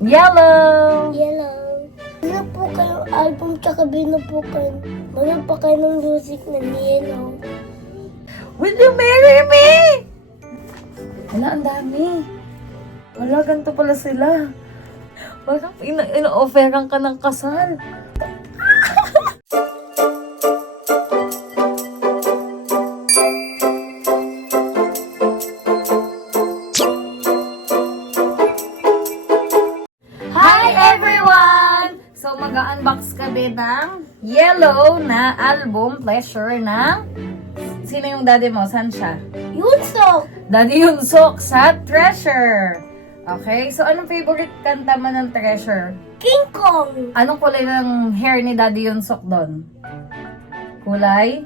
Yellow! Yellow. Ano po kayong album tsaka po kayo. Ano pa kayo ng music na yellow? Will you marry me? Wala, ang dami. Wala, ganito pala sila. Parang ina-offeran ka ng kasal. Hi everyone! So mag-unbox kami ng yellow na album, Pleasure ng... Sino yung daddy mo? Saan siya? Yunsok! Daddy Yunsok sa Treasure. Okay, so anong favorite kanta mo ng Treasure? King Kong! Anong kulay ng hair ni Daddy Yunsok doon? Kulay?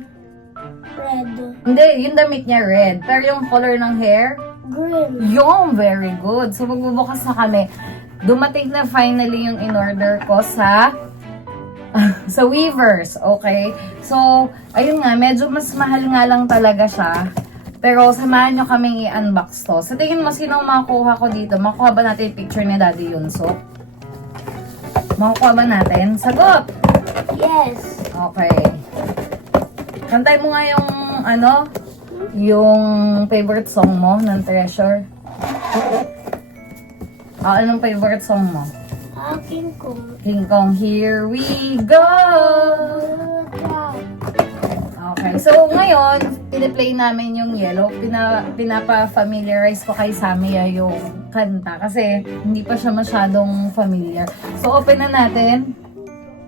Red. Hindi, yung damit niya red. Pero yung color ng hair? Green. Yung very good. So magbubukas na kami. Dumating na finally yung in-order ko sa sa Weavers, okay? So, ayun nga, medyo mas mahal nga lang talaga siya. Pero samahan nyo kaming i-unbox to. Sa tingin mo, sino makuha ko dito? Makuha ba natin yung picture ni Daddy Yunsok? Makuha ba natin? Sagot! Yes. Okay. Kantay mo nga yung, yung favorite song mo ng Treasure. Anong favorite song mo? King Kong. King Kong, here we go! Okay, so ngayon, piniplay namin yung yellow. Pinapa-familiarize ko kay Samia yung kanta kasi hindi pa siya masyadong familiar. So, open na natin.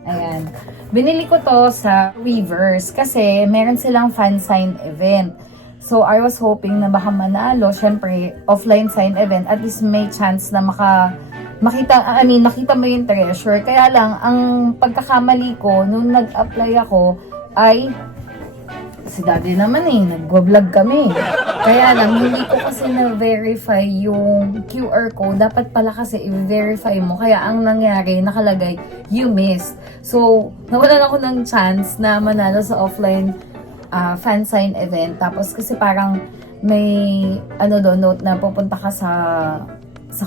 Ayan. Binili ko to sa Weavers kasi meron silang fan sign event. So, I was hoping na baka manalo. Syempre, offline sign event. At least may chance na makita mo yung Treasure. Kaya lang, ang pagkakamali ko, nung nag-apply ako, ay si Daddy naman nag-vlog kami. Kaya lang, hindi ko kasi na-verify yung QR code. Dapat pala kasi i-verify mo. Kaya ang nangyari, nakalagay, you missed. So, nawalan ako ng chance na manalo sa offline fan sign event. Tapos kasi parang may note na pupunta ka sa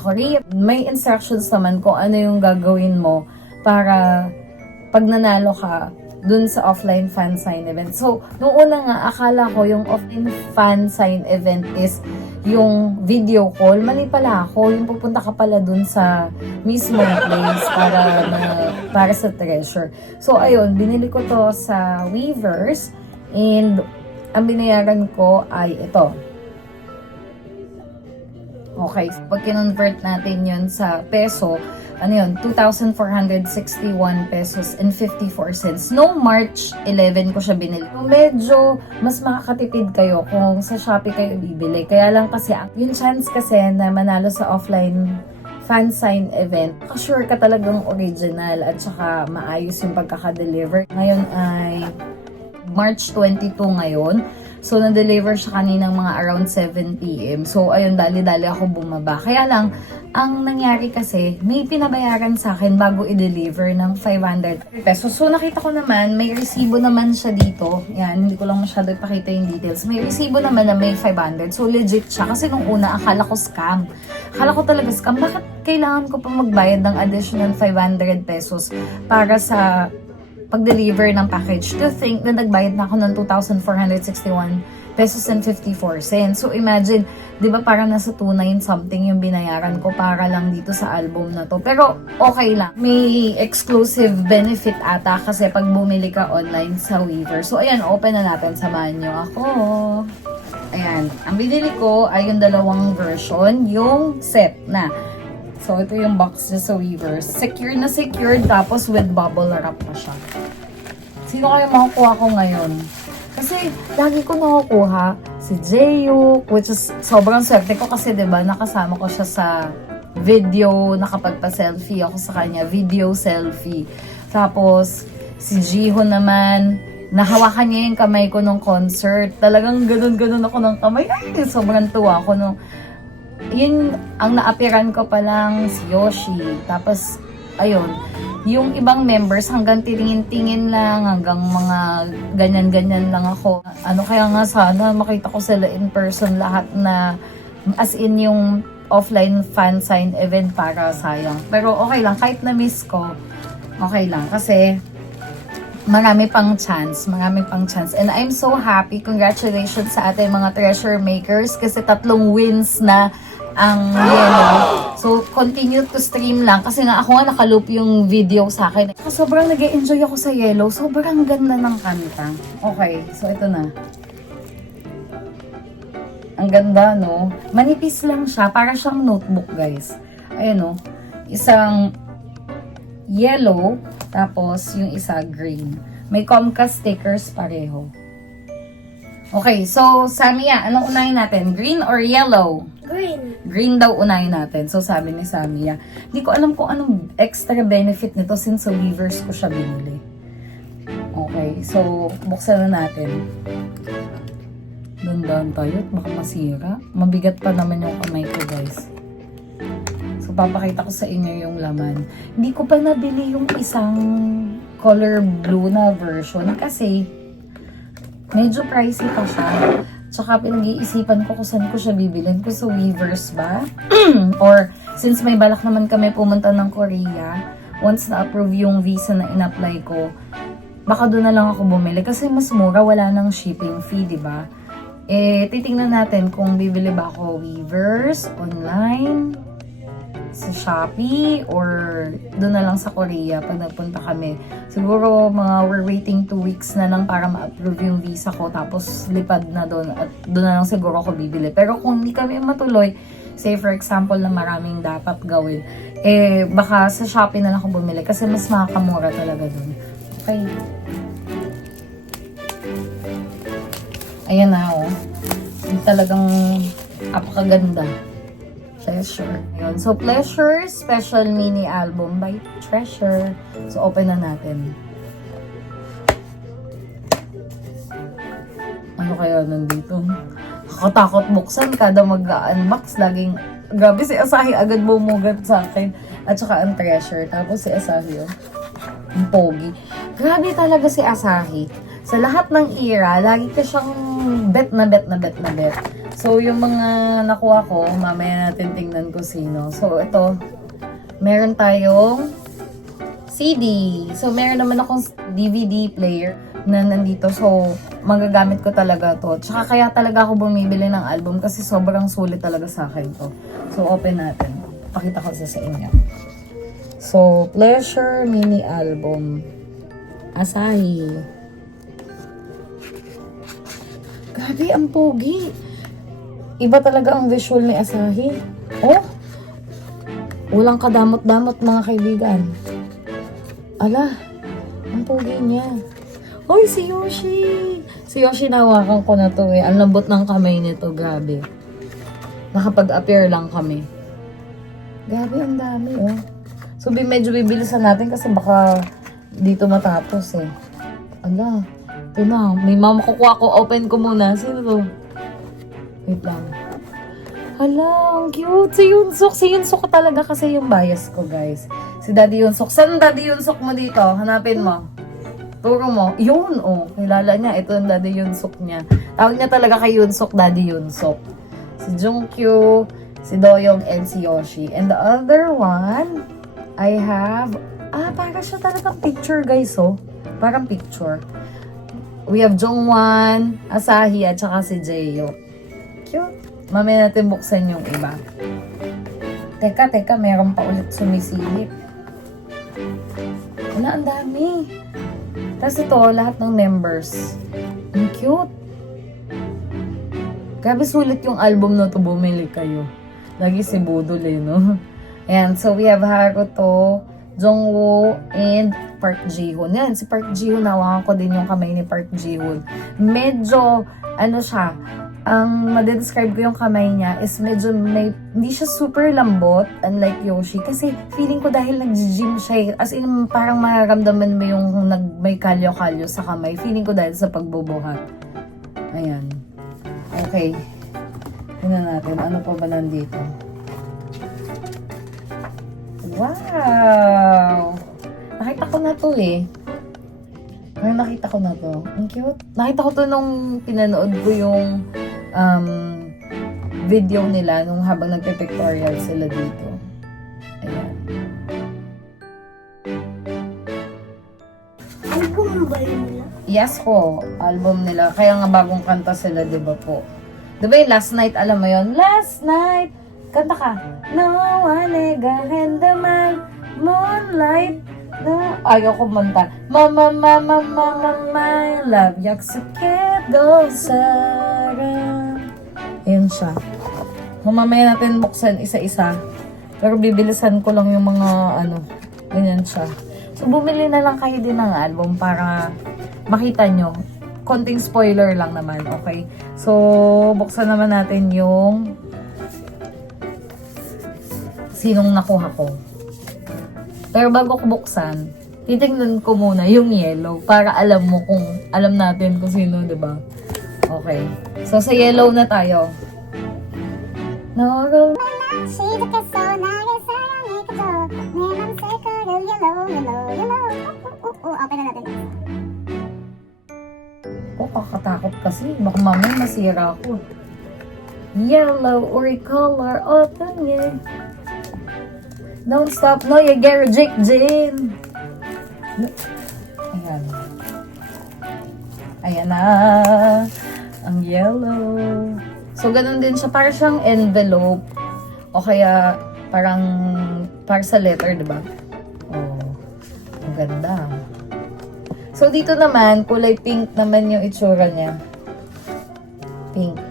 Korea. May instructions naman kung ano yung gagawin mo para pag nanalo ka dun sa offline fan sign event. So, nung una nga, akala ko yung offline fan sign event is yung video call. Mali pala ako. Yung pupunta ka pala dun sa mismo place para sa Treasure. So, ayun, binili ko to sa Weavers and ang binayaran ko ay ito. Okay, pag kinonvert natin yun sa peso, 2,461 pesos and 54 cents. No, March 11 ko siya binili. So, medyo mas makakatipid kayo kung sa Shopee kayo bibili. Kaya lang kasi, yung chance kasi na manalo sa offline fan sign event, sure ka talagang original at saka maayos yung pagkaka-deliver. Ngayon ay March 22 ngayon. So, na-deliver siya kaninang mga around 7 p.m. So, ayun, dali-dali ako bumaba. Kaya lang, ang nangyari kasi, may pinabayaran sa akin bago i-deliver ng 500 pesos. So, nakita ko naman, may resibo naman siya dito. Yan, hindi ko lang masyado ipakita yung details. May resibo naman na may 500. So, legit siya. Kasi nung una, akala ko scam. Akala ko talaga scam. Bakit kailangan ko pa magbayad ng additional 500 pesos para sa pag-deliver ng package? To think na nagbayad na ako ng 2,461 pesos and 54 cents. So imagine, di ba parang nasa 2,9 something yung binayaran ko para lang dito sa album na to. Pero okay lang. May exclusive benefit ata kasi pag bumili ka online sa Weaver. So ayan, open na natin. Samahan nyo ako. Ayan, ang binili ko ay yung dalawang version, yung set na. So, ito yung box niya sa Weavers. Secure na secured, tapos with bubble wrap pa siya. Sino kayo makukuha ko ngayon? Kasi, lagi ko nakukuha si Jayuk, which is sobrang swerte ko kasi, diba, nakasama ko siya sa video, nakapagpa-selfie ako sa kanya, video selfie. Tapos, si Jiho naman, nahawakan niya yung kamay ko nung concert. Talagang ganun-ganun ako ng kamay. Ay, sobrang tuwa ako nung yun, ang naapiran ko pa lang si Yoshi. Tapos, ayun, yung ibang members hanggang tingin-tingin lang, hanggang mga ganyan-ganyan lang ako. Kaya nga sana makita ko sila in person lahat na, as in yung offline fan sign event para sayang. Pero okay lang, kahit na-miss ko, okay lang. Kasi, marami pang chance. And I'm so happy. Congratulations sa ating mga treasure makers kasi 3 wins na ang yellow. So, continue to stream lang. Kasi nga ako nga nakaloop yung video sa akin. Sobrang nag-enjoy ako sa yellow. Sobrang ganda ng kanta. Okay, so ito na. Ang ganda, no? Manipis lang siya. Para siyang notebook, guys. Ayan, no? Isang yellow, tapos yung isa green. May Comcast stickers pareho. Okay, so Samia, anong unahin natin? Green or yellow? Green. Green daw unahin natin. So sabi ni Samia, hindi ko alam kung anong extra benefit nito since sa Weavers ko siya binili. Okay, so buksan na natin. Dandan tayo at baka masira. Mabigat pa naman yung kamay ko, guys. So papakita ko sa inyo yung laman. Hindi ko pa nabili yung isang color blue na version kasi medyo pricey pa siya. Tsaka pinag-iisipan ko kung saan ko siya bibilin. Kung sa Weavers ba? Or since may balak naman kami pumunta ng Korea, once na-approve yung visa na in-apply ko, baka doon na lang ako bumili. Kasi mas mura, wala nang shipping fee, di ba? Eh, titingnan natin kung bibili ba ako Weavers, online, sa Shopee, or doon na lang sa Korea pag nagpunta kami. Siguro we're waiting 2 weeks na lang para ma-approve yung visa ko, tapos lipad na doon at doon na lang siguro ako bibili. Pero kung hindi kami matuloy, say for example na maraming dapat gawin, eh baka sa Shopee na lang ako bumili kasi mas makakamura talaga doon. Okay. Ayan na, oh. Yung talagang apakaganda. Pleasure. Ayun. So, Pleasure Special Mini Album by Treasure. So, open na natin. Ano kaya nandito? Nakakatakot buksan kada mag-unbox. Laging, grabe si Asahi agad bumugat sa akin. At saka ang Treasure. Tapos si Asahi, oh. Ang pogi. Grabe talaga si Asahi. Sa lahat ng era, lagi ka siyang bet. So, yung mga nakuha ko, mamaya natin tingnan ko sino. So, ito, meron tayong CD. So, meron naman akong DVD player na nandito. So, magagamit ko talaga to. Tsaka kaya talaga ako bumibili ng album kasi sobrang sulit talaga sa akin to. So, open natin. Pakita ko sa inyo. So, Pleasure Mini Album. Asahi. Grabe, ang pogi. Iba talaga ang visual ni Asahi. Oh! Walang kadamot-damot mga kaibigan. Ala! Ang pogi niya. Hoy, si Yoshi! Si Yoshi nawakan ko na to eh. Ang lambot ng kamay nito. Grabe. Nakapag-appear lang kami. Grabe, ang dami oh. So, medyo bibilisan natin kasi baka dito matapos eh. Ala! Ito na. May makukuha ko. Open ko muna. Sino to? Wait lang. Hala, ang cute. Si Yunsuk. Si Yunsuk talaga kasi yung bias ko, guys. Si Daddy Yunsuk. Saan Daddy Yunsuk mo dito? Hanapin mo. Turo mo. Yun, oh. Kilala niya. Ito yung Daddy Yunsuk niya. Tawag niya talaga kay Yunsuk, Daddy Yunsuk. Si Jungkyu, si Doyoung, and si Yoshi. And the other one, I have... para siya talagang picture, guys, oh. Parang picture. We have Jongwan, Asahi, at saka si Jeyo. Cute. Mamaya natin buksan yung iba. Teka, meron pa ulit sumisilip. Wala, ang dami. Tapos ito, lahat ng members. Ang cute. Grabe sulit yung album na to, bumili kayo. Lagi si Budol eh, no? Ayan, so we have Haruto, Jongwoo, and Park Ji-hoon. Yan, si Park Ji-hoon, nawakan ko din yung kamay ni Park Ji-hoon. Medyo, siya, ang madescribe ko yung kamay niya is medyo hindi siya super lambot, unlike Yoshi. Kasi feeling ko dahil nag-gym siya, as in parang mararamdaman mo yung may kalyo-kalyo sa kamay. Feeling ko dahil sa pagbubuhat. Ayan. Okay. Tingnan natin, ano pa ba nandito? Wow! Nakita ko na to eh. Nakita ko na to. Ang cute. Nakita ko to nung pinanood ko yung video nila nung habang nagpe-pictorial sila dito. Ayan. Album ba yun nila? Yes po, album nila. Kaya nga bagong kanta sila, di ba po? Di ba yung Last Night, alam mo yun? Last Night! Kanta ka. No one again the man, moonlight. No, ayaw ko manta. Mama, mama, mama, my love. Yaksuket do sarang. Ayun siya. Mamaya natin buksan isa-isa. Pero bibilisan ko lang yung mga ganyan siya. So, bumili na lang kayo din ng album para makita nyo. Konting spoiler lang naman, okay? So, buksan naman natin yung sinong nakuha ko. Pero bago ko buksan, titingnan ko muna yung yellow para alam natin kung sino, di ba? Okay. So, sa yellow na tayo. No, kakatakot kasi. Baka mamaya masira ako. Yellow or color autumn, yeah. Don't stop, no, you get reject, Jane. Ayan. Ayan na. Ang yellow. So, ganun din siya. Para siyang envelope. O kaya, parang, para sa letter, diba? Oh, ang ganda. So, dito naman, kulay pink naman yung itsura niya. Pink.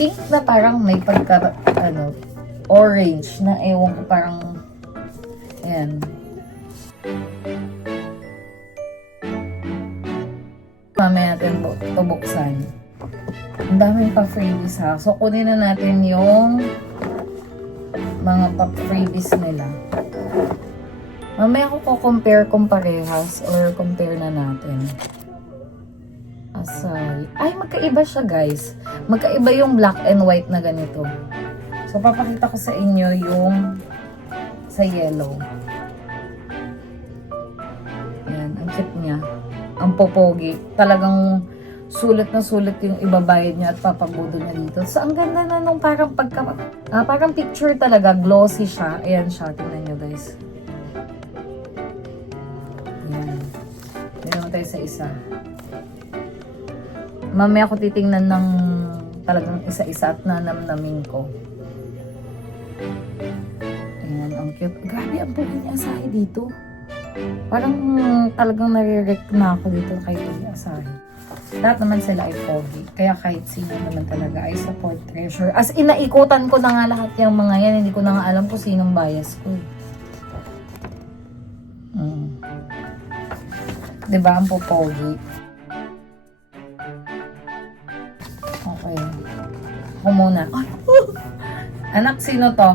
Pink na parang may pagka, orange na ewan ko parang, ayan. Mamaya natin bubuksan. Ang daming pa freebies ha. So, kunin na natin yung mga pa freebies nila. Mamaya ko compare kung parehas or compare na natin. Asay. Ay, magkaiba siya guys. Magkaiba yung black and white na ganito. So, papakita ko sa inyo yung sa yellow. Ayan, ang cute niya. Ang popogi. Talagang sulit na sulit yung ibabayad niya at papabudo niya dito. So, ang ganda na nung parang parang picture talaga. Glossy siya. Ayan siya. Tingnan nyo guys. Ayan. Tingnan tayo sa isa. Mamaya ako titingnan ng talagang isa-isa at nanamnamin ko. Ayan, ang cute. Grabe, ang pogi ni Asahi dito. Parang talagang nare-rec na ako dito kay Asahi. Lahat naman sila ay pogi. Kaya kahit sino naman talaga ay support treasure. As in, naikutan ko na nga lahat yung mga yan. Hindi ko na nga alam kung sinong bias ko. Diba, ang popogi. Okay. Ako muna. Ay! Anak, sino to?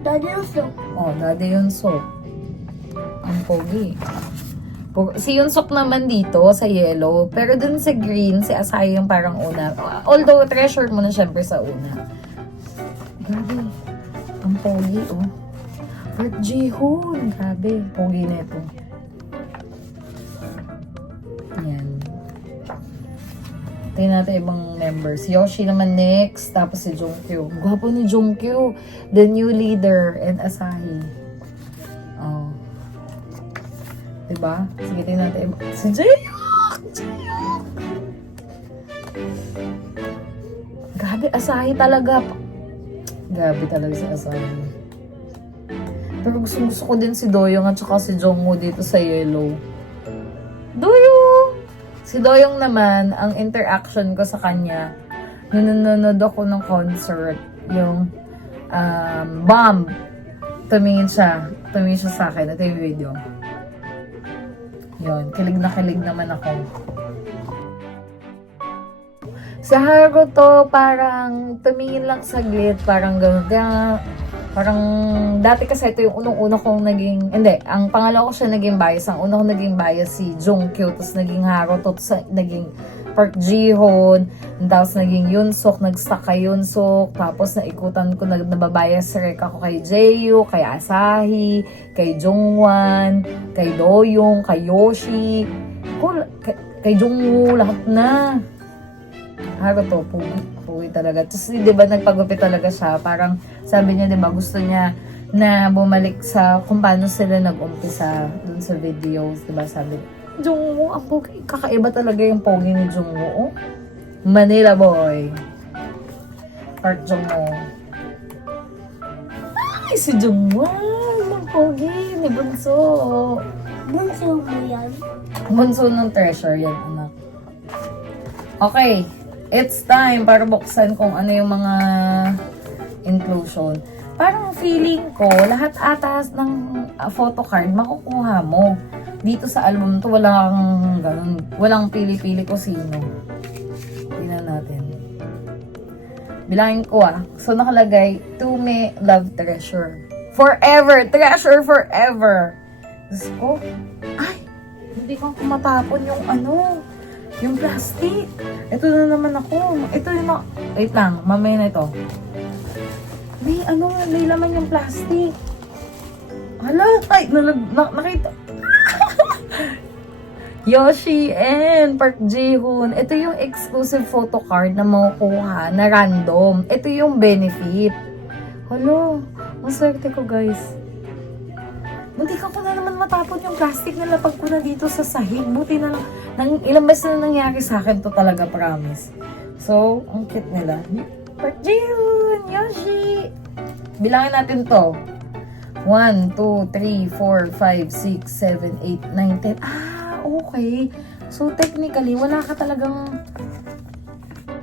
Daddy Yunsuk. Oh, Daddy Yunsuk. Ang pogi. Si Yunsuk naman dito sa yellow. Pero dun sa green, si Asahi yung parang una. Although, treasure mo na syempre sa una. Grabe. Ang pogi, oh. Park Ji-hoon. Grabe. Pogi na ito. Ayan. Tingnan natin ibang members. Yoshi naman next. Tapos si Jongkyu. Gwapo ni Jongkyu. The new leader and Asahi. Oh. Diba? Sige, tingnan natin. Si Jaehyuk! Grabe, Asahi talaga. Grabe talaga si Asahi. Pero gusto ko din si Doyoung at saka si Jongwoo dito sa yellow. Doyoung! Si Doyoung naman, ang interaction ko sa kanya, nanonood ako ng concert, yung Bomb. Tumingin siya sa akin. Ito yung video. Yun, kilig naman ako. Si Haruto, parang tumingin lang saglit, parang gano'n. Parang, dati kasi ito yung unang-una kong naging, hindi, ang pangalawa ko siya naging bias. Ang una kong naging bias si Jongkyu, tapos naging Haruto, tapos naging Park Ji-hoon, tapos naging Yunsuk, nag-stuck kay Yunsuk, tapos naikutan ko, nababias rek ako kay Jaehyuk, kay Asahi, kay Jongwan, kay Doyoung, kay Yoshi, kay Jongwoo, lahat na. Haruto, pugi talaga. Tapos, di ba, nagpagupit talaga siya. Parang, sabi niya, di ba, gusto niya na bumalik sa kung paano sila nag-umpisa dun sa videos, di ba, sabi, Jungwoo, ang pogi. Kakaiba talaga yung pogi ni Jungwoo. Oh. Manila boy. Park Jungwoo. Ay, si Jungwoo. Ang pogi ni Bunso. Bunso mo yan. Bunso ng treasure yan, anak. Okay. It's time para buksan kung ano yung mga inclusion. Parang feeling ko, lahat atas ng photo card, makukuha mo. Dito sa album to, walang ganun. Walang pili-pili ko sino. Tingnan natin. Bilangin ko So, nakalagay, Tume, Love, Treasure. Forever! Treasure forever! Diyos ko. Ay! Hindi ko matapon yung yung plastic. Ito na naman ako. Ito yung wait lang, mamaya na ito. May laman yung plastic. Hala! Ay! Nakita. Yoshi and Park Ji-hoon. Ito yung exclusive photo card na makukuha na random. Ito yung benefit. Hello, maswerte ko guys. Buti ka ko na naman matapon yung plastic na lapag ko na dito sa sahig. Buti na lang. Ilang beses na nangyari sa akin to talaga, promise. So, ang cute nila. Park Ji-hoon, Yoshi. Bilangin natin to. 1, 2, 3, 4, 5, 6, 7, 8, 9, 10. Okay. So, technically, wala ka talagang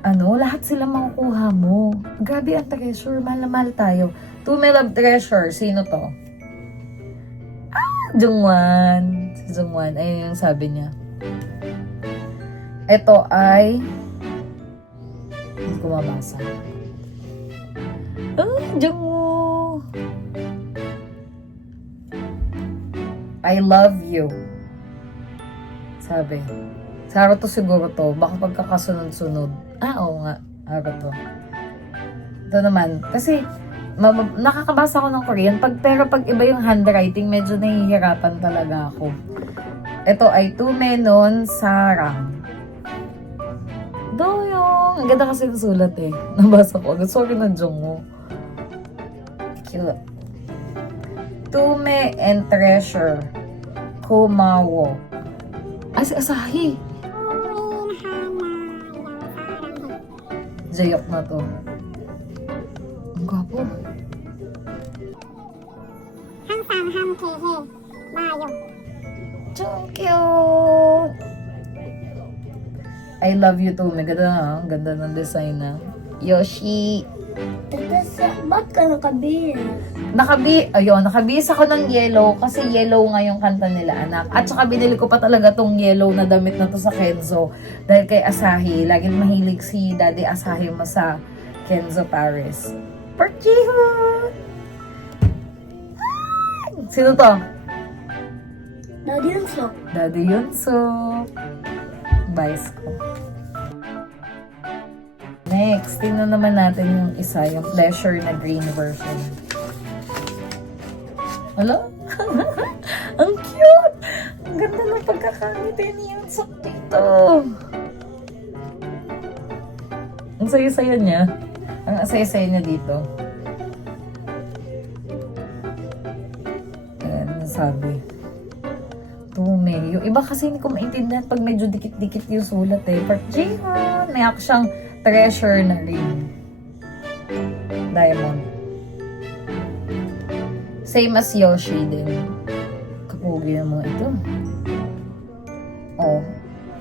lahat sila makukuha mo. Grabe ang treasure. Mahal na mahal tayo. Tume Love Treasure. Sino to? Jungwan. Si Jungwan. Ayun yung sabi niya. Ito ay hindi ko mabasa. Jungwoo. I love you. Sabi. Sa Haruto siguro to. Baka pagkakasunod-sunod. Oo nga. Haruto. Ito naman. Kasi, nakakabasa ko ng Korean. Pero pag iba yung handwriting, medyo nahihirapan talaga ako. Ito ay Tumenon Sarang. Doyong. Ang ganda kasi yung sulat eh. Nabasa ko agad. Sorry na Jungwoo. Cute. Tume and Treasure. Kumawo. Si Asahi. Jayok na to. Ang gwapo. Cute. I love you too. May ganda na. Ang ganda ng design na. Yoshi. Ba't ka nakabihis? Nakabihis ako ng yellow kasi yellow nga yung kanta nila, anak. At saka binili ko pa talaga tong yellow na damit na to sa Kenzo. Dahil kay Asahi, laging mahilig si Daddy Asahi mo sa Kenzo Paris. Park Ji-hoon! Sino to? Daddy Yunso. Daddy Yunso. Vice ko. Next, tingnan naman natin yung isa, yung pleasure na green version. Hello? Ang cute! Ang ganda ng pagkakangiti ni Yunsuk dito. Ang saya-saya niya. Ang saya-saya niya dito. Ayan, nasabi. Tume. Yung iba kasi hindi ko maintindihan pag medyo dikit-dikit yung sulat eh. Park Ji-hoon. May ako siyang treasure na ring. Diamond. Same as Yoshi din. Kapugi naman ito. Oh.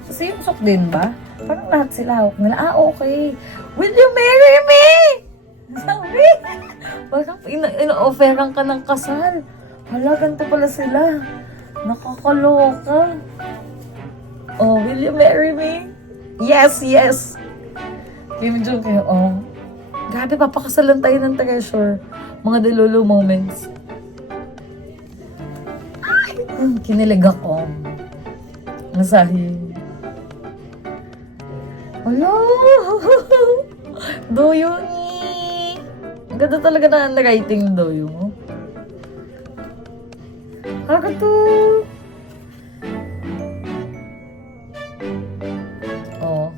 Si Yunsuk din ba? Parang lahat sila hawak nila. Okay. Will you marry me? Sabi. Parang ina-offeran ka ng kasal. Hala, ganito pala sila. Nakakaloka. Oh, will you marry me? Yes, yes. Kim Jong kayo, grabe, papakasalan tayo ng treasure. Mga delulu moments. Ay! Kinilig ako. Asahi. Hello! Doyongi! Ang ganda talaga na handwriting Doyong. Haruto! Oh.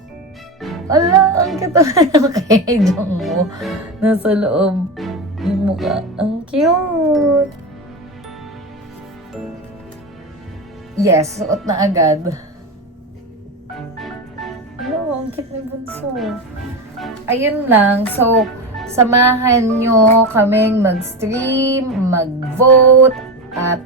Ala! Ang cute ng kejong mo. Nasa loob. Yung mukha. Ang cute. Yes, suot na agad. Ano, ang cute ng bunso. Ayun lang. So, samahan nyo kaming mag-stream, mag-vote, at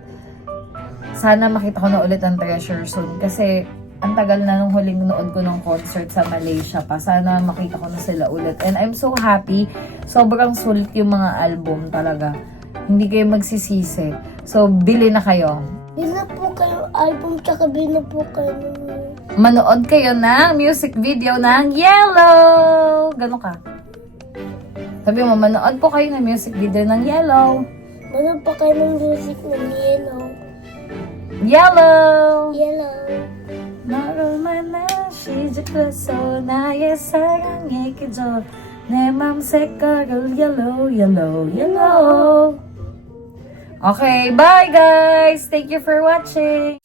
sana makita ko na ulit ang Treasure soon. Kasi, ang tagal na nung huling nood ko ng concert sa Malaysia pa. Sana makita ko na sila ulit. And I'm so happy. Sobrang sulit yung mga album talaga. Hindi kayo magsisisi. So, bili na kayo. Bila po kayo album, tsaka bila po kayo Manood kayo ng music video ng Yellow! Gano'n ka? Sabi mo, manood po kayo ng music video ng Yellow. Manood pa kayo ng music ng Yellow. Yellow! Yellow. 나로만 시작해서 나의 사랑의 계절 내 맘 색깔을 yellow, yellow, yellow. Okay, bye guys! Thank you for watching!